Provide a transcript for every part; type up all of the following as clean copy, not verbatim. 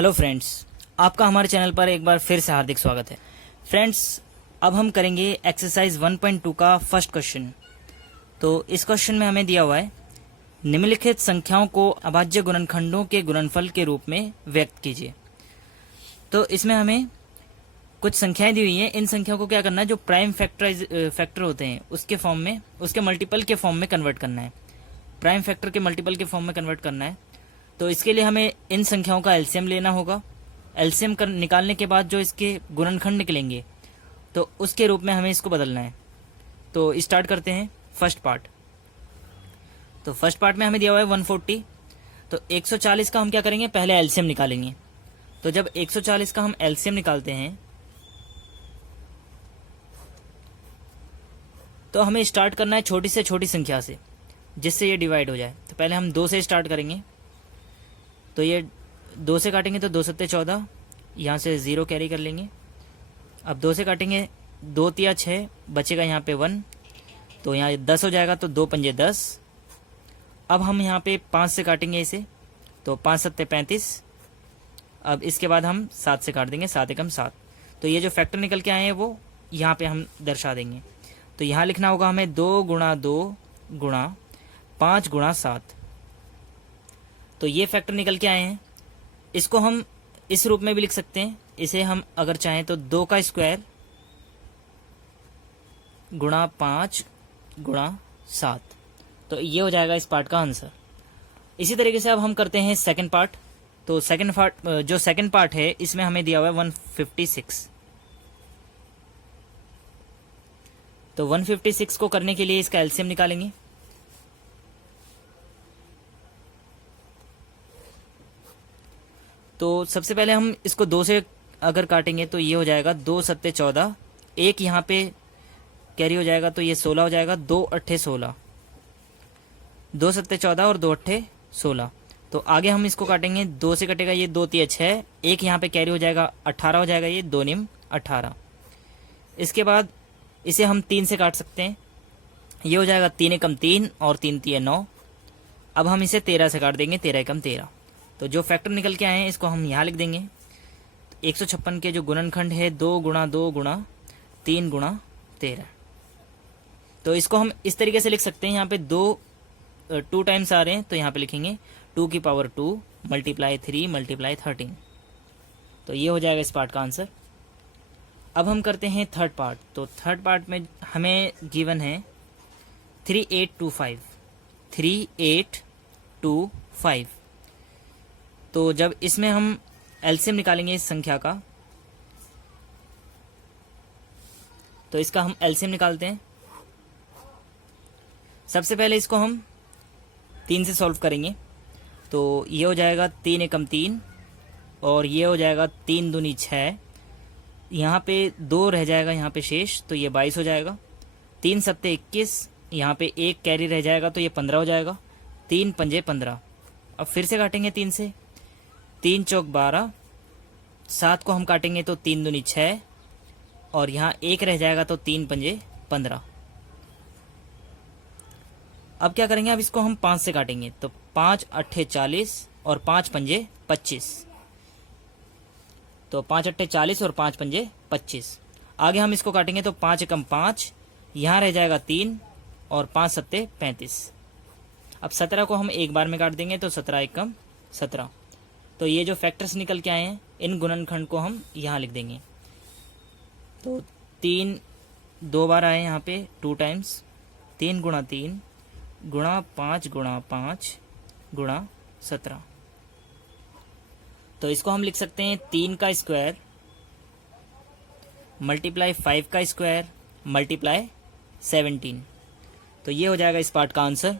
Hello friends, आपका हमारे channel पर एक बार फिर से हार्दिक स्वागत है। फ्रेंड्स, अब हम करेंगे एक्सरसाइज 1.2 का फर्स्ट क्वेश्चन। तो इस क्वेश्चन में हमें दिया हुआ है, निम्नलिखित संख्याओं को अभाज्य गुणनखंडों के गुणनफल के रूप में व्यक्त कीजिए। तो इसमें हमें कुछ संख्याएं दी हुई हैं। इन संख्याओं को क्या करना है, जो प्राइम फैक्टर होते हैं उसके फॉर्म में, उसके मल्टीपल के फॉर्म में कन्वर्ट करना है। प्राइम फैक्टर के मल्टीपल के फॉर्म में कन्वर्ट करना है। तो इसके लिए हमें इन संख्याओं का एलसीएम लेना होगा। एलसीएम निकालने के बाद जो इसके गुणनखंड निकलेंगे तो उसके रूप में हमें इसको बदलना है। तो स्टार्ट करते हैं फर्स्ट पार्ट। तो फर्स्ट पार्ट में हमें दिया हुआ है 140। तो 140 का हम क्या करेंगे, पहले एलसीएम निकालेंगे। तो जब 140 का हम एलसीएम निकालते हैं तो हमें स्टार्ट करना है छोटी से छोटी संख्या से, जिससे ये डिवाइड हो जाए। तो पहले हम 2 से स्टार्ट करेंगे। तो ये 2 से काटेंगे तो 2 सत्ते 14, यहाँ से 0 कैरी कर लेंगे। अब 2 से काटेंगे, 2 तिया 6, बचेगा यहाँ पे 1, तो यहाँ 10 हो जाएगा। तो 2 पंजे 10। अब हम यहाँ पे 5 से काटेंगे इसे, तो 5 सत्ते 35। अब इसके बाद हम 7 से काट देंगे, 7 एकम 7। तो ये जो फैक्टर निकल के आए हैं वो यहाँ पे हम दर्शा देंगे। तो यहाँ लिखना होगा हमें 2 गुणा 2 गुणा 5 गुणा 7। तो ये फैक्टर निकल के आए हैं। इसको हम इस रूप में भी लिख सकते हैं। इसे हम अगर चाहें तो 2 का स्क्वायर गुणा 5 गुणा 7। तो ये हो जाएगा इस पार्ट का आंसर। इसी तरीके से अब हम करते हैं सेकंड पार्ट। तो सेकंड पार्ट है, इसमें हमें दिया हुआ है 156। तो 156 को करने के लिए इसका एलसीएम निकालेंगे। तो सबसे पहले हम इसको 2 से अगर काटेंगे तो ये हो जाएगा 2 सत्ते 14, एक यहाँ पे कैरी हो जाएगा तो ये 16 हो जाएगा। 2 अट्ठे 16, 2 सत्ते 14 और 2 अट्ठे 16। तो आगे हम इसको काटेंगे, 2 से कटेगा ये 2 तिया 6, एक यहाँ पे कैरी हो जाएगा 18 हो जाएगा, ये 2 निम 18। इसके बाद इसे हम 3 से काट सकते हैं। ये हो जाएगा 3 एकम 3 और 3 तिया 9। अब हम इसे 13 से काट देंगे, 13 एकम 13। तो जो फैक्टर निकल के आए हैं इसको हम यहाँ लिख देंगे। 156 के जो गुणनखंड है 2 गुणा 2 गुणा 3 गुणा 13। तो इसको हम इस तरीके से लिख सकते हैं। यहाँ पे 2 टाइम्स आ रहे हैं तो यहाँ पे लिखेंगे 2 की पावर 2 मल्टीप्लाई 3 मल्टीप्लाई 13। तो ये हो जाएगा इस पार्ट का आंसर। अब हम करते हैं थर्ड पार्ट। तो थर्ड पार्ट में हमें गिवन है 3825। 3825। तो जब इसमें हम एलसीएम निकालेंगे इस संख्या का, तो इसका हम एलसीएम निकालते हैं। सबसे पहले इसको हम 3 से सॉल्व करेंगे। तो ये हो जाएगा 3 एकम 3 और ये हो जाएगा 3 दूनी 6। यहाँ पे 2 रह जाएगा यहाँ पे शेष, तो ये 22 हो जाएगा। 3 सत्ते 21, यहाँ पे 1 कैरी रह जाएगा तो ये 15 हो जाएगा। 3 पंजे 15। अब फिर से काटेंगे 3 से, 3 चौक 12, 7 को हम काटेंगे तो 3 दूनी 6 और यहाँ 1 रह जाएगा तो 3 पंजे 15। अब क्या करेंगे, अब इसको हम 5 से काटेंगे। तो 5 अट्ठे 40 और 5 पंजे 25। तो 5 अट्ठे 40 और 5 पंजे 25। आगे हम इसको काटेंगे तो 5 एकम 5, यहाँ रह जाएगा 3 और 5 सत्ते 35। अब 17 को हम एक बार में काट देंगे तो 17 एकम 17। तो ये जो फैक्टर्स निकल के आए हैं इन गुणनखंड को हम यहाँ लिख देंगे। तो 3 2 बार आए यहाँ पे 2 टाइम्स, 3 गुणा 3 गुणा 5 गुणा 5 गुणा 17। तो इसको हम लिख सकते हैं 3 का स्क्वायर मल्टीप्लाई 5 का स्क्वायर मल्टीप्लाई 17। तो ये हो जाएगा इस पार्ट का आंसर।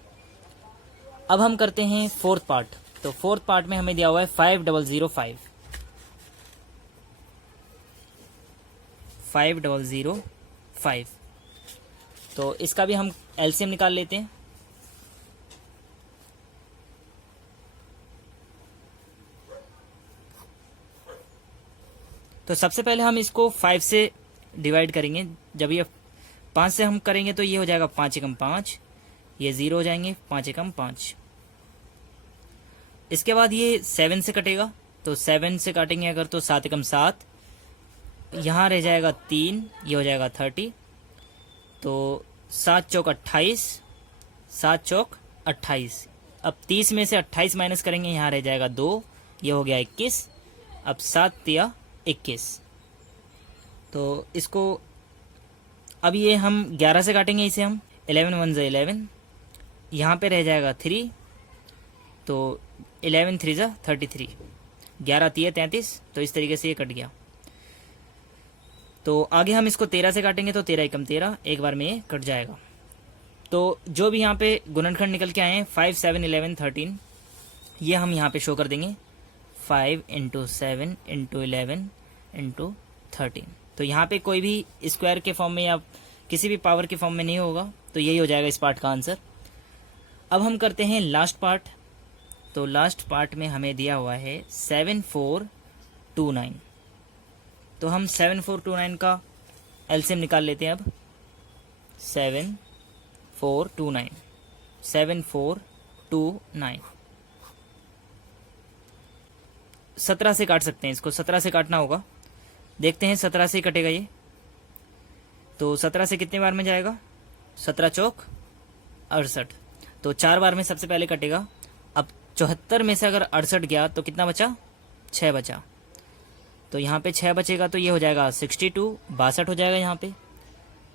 अब हम करते हैं फोर्थ पार्ट। तो फोर्थ पार्ट में हमें दिया हुआ है 5005। 5005। तो इसका भी हम एलसीएम निकाल लेते हैं। तो सबसे पहले हम इसको 5 से डिवाइड करेंगे। जब ये 5 से हम करेंगे तो ये हो जाएगा 5 एकम 5, ये 0 हो जाएंगे, 5 एकम 5। इसके बाद ये 7 से कटेगा तो 7 से काटेंगे अगर तो 7 एकम 7, यहाँ रह जाएगा 3, ये हो जाएगा 30। तो 7 चौक 28, 7 चौक 28। अब 30 में से 28 माइनस करेंगे, यहाँ रह जाएगा 2, ये हो गया 21। अब 7 तिया 21। तो इसको अब ये हम 11 से काटेंगे, इसे हम 11 1 ज़ा 11, यहाँ पे रह जाएगा 3, तो 11 3 ज़ा 33, 11 तिया 33। तो इस तरीके से ये कट गया। तो आगे हम इसको 13 से काटेंगे, तो 13 एकम 13, एक बार में ये कट जाएगा। तो जो भी यहाँ पे गुणनखंड निकल के आए हैं 5 7 11 13, ये हम यहाँ पे शो कर देंगे 5 × 7 × 11 × 13। तो यहाँ पे कोई भी स्क्वायर के फॉर्म में या किसी भी पावर के फॉर्म में नहीं होगा, तो यही हो जाएगा इस पार्ट का आंसर। अब हम करते हैं लास्ट पार्ट। तो लास्ट पार्ट में हमें दिया हुआ है 7429। तो हम 7429 का एलसीएम निकाल लेते हैं अब। 7429 17 से काट सकते हैं इसको, 17 से काटना होगा। देखते हैं 17 से ही कटेगा ये। तो 17 से कितने बार में जाएगा? 17 चौक 68। तो 4 बार में सबसे पहले कटेगा। अब 74 में से अगर 68 गया तो कितना बचा? 6 बचा। तो यहाँ पे 6 बचेगा, तो ये हो जाएगा 62, 62 हो जाएगा यहाँ पे।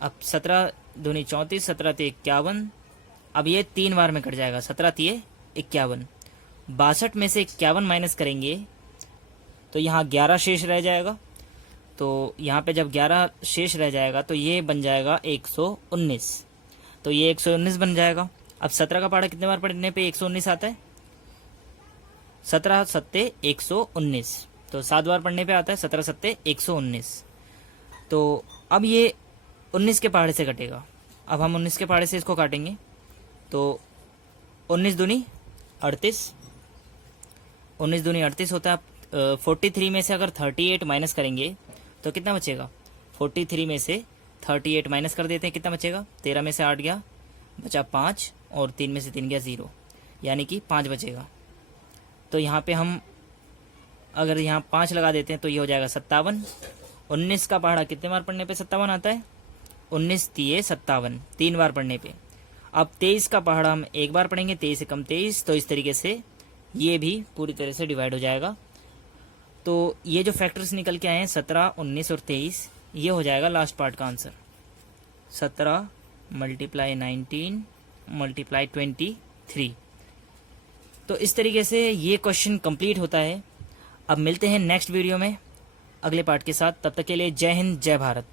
अब 17 दूनी 34, 17 ते 51। अब ये 3 बार में कट जाएगा, 17 तिये 51। 62 में से 51 माइनस करेंगे तो यहाँ 11 शेष रह जाएगा। तो यहाँ पे जब 11 शेष रह जाएगा तो ये बन जाएगा 119। तो ये 119 बन जाएगा। अब 17 का पहाड़ा कितने बार पढ़ने पे 119 आता है? 17 सत्ते 119। तो 7 बार पढ़ने पे आता है 17 सत्ते 119। तो अब ये 19 के पहाड़े से कटेगा। अब हम 19 के पहाड़े से इसको काटेंगे। तो 19 दूनी 38, 19 दूनी 38 होता है। 43 में से अगर 38 माइनस करेंगे तो कितना बचेगा? 43 में से 38 माइनस कर देते हैं, कितना बचेगा? 13 में से 8 गया, बचा 5, और 3 में से 3 गया 0, यानी कि 5 बचेगा। तो यहाँ पे हम अगर यहाँ 5 लगा देते हैं तो ये हो जाएगा 57। 19 का पहाड़ा कितने बार पढ़ने पे 57 आता है? 19 तिये 57, 3 बार पढ़ने पे। अब 23 का पहाड़ा हम एक बार पढ़ेंगे, 23 से कम 23। तो इस तरीके से ये भी पूरी तरह से डिवाइड हो जाएगा। तो ये जो फैक्टर्स निकल के आए हैं 17, 19 और 23, ये हो जाएगा लास्ट पार्ट का आंसर। 17 × 19 × 23। तो इस तरीके से ये क्वेश्चन कंप्लीट होता है। अब मिलते हैं नेक्स्ट वीडियो में अगले पार्ट के साथ। तब तक के लिए जय हिंद, जय भारत।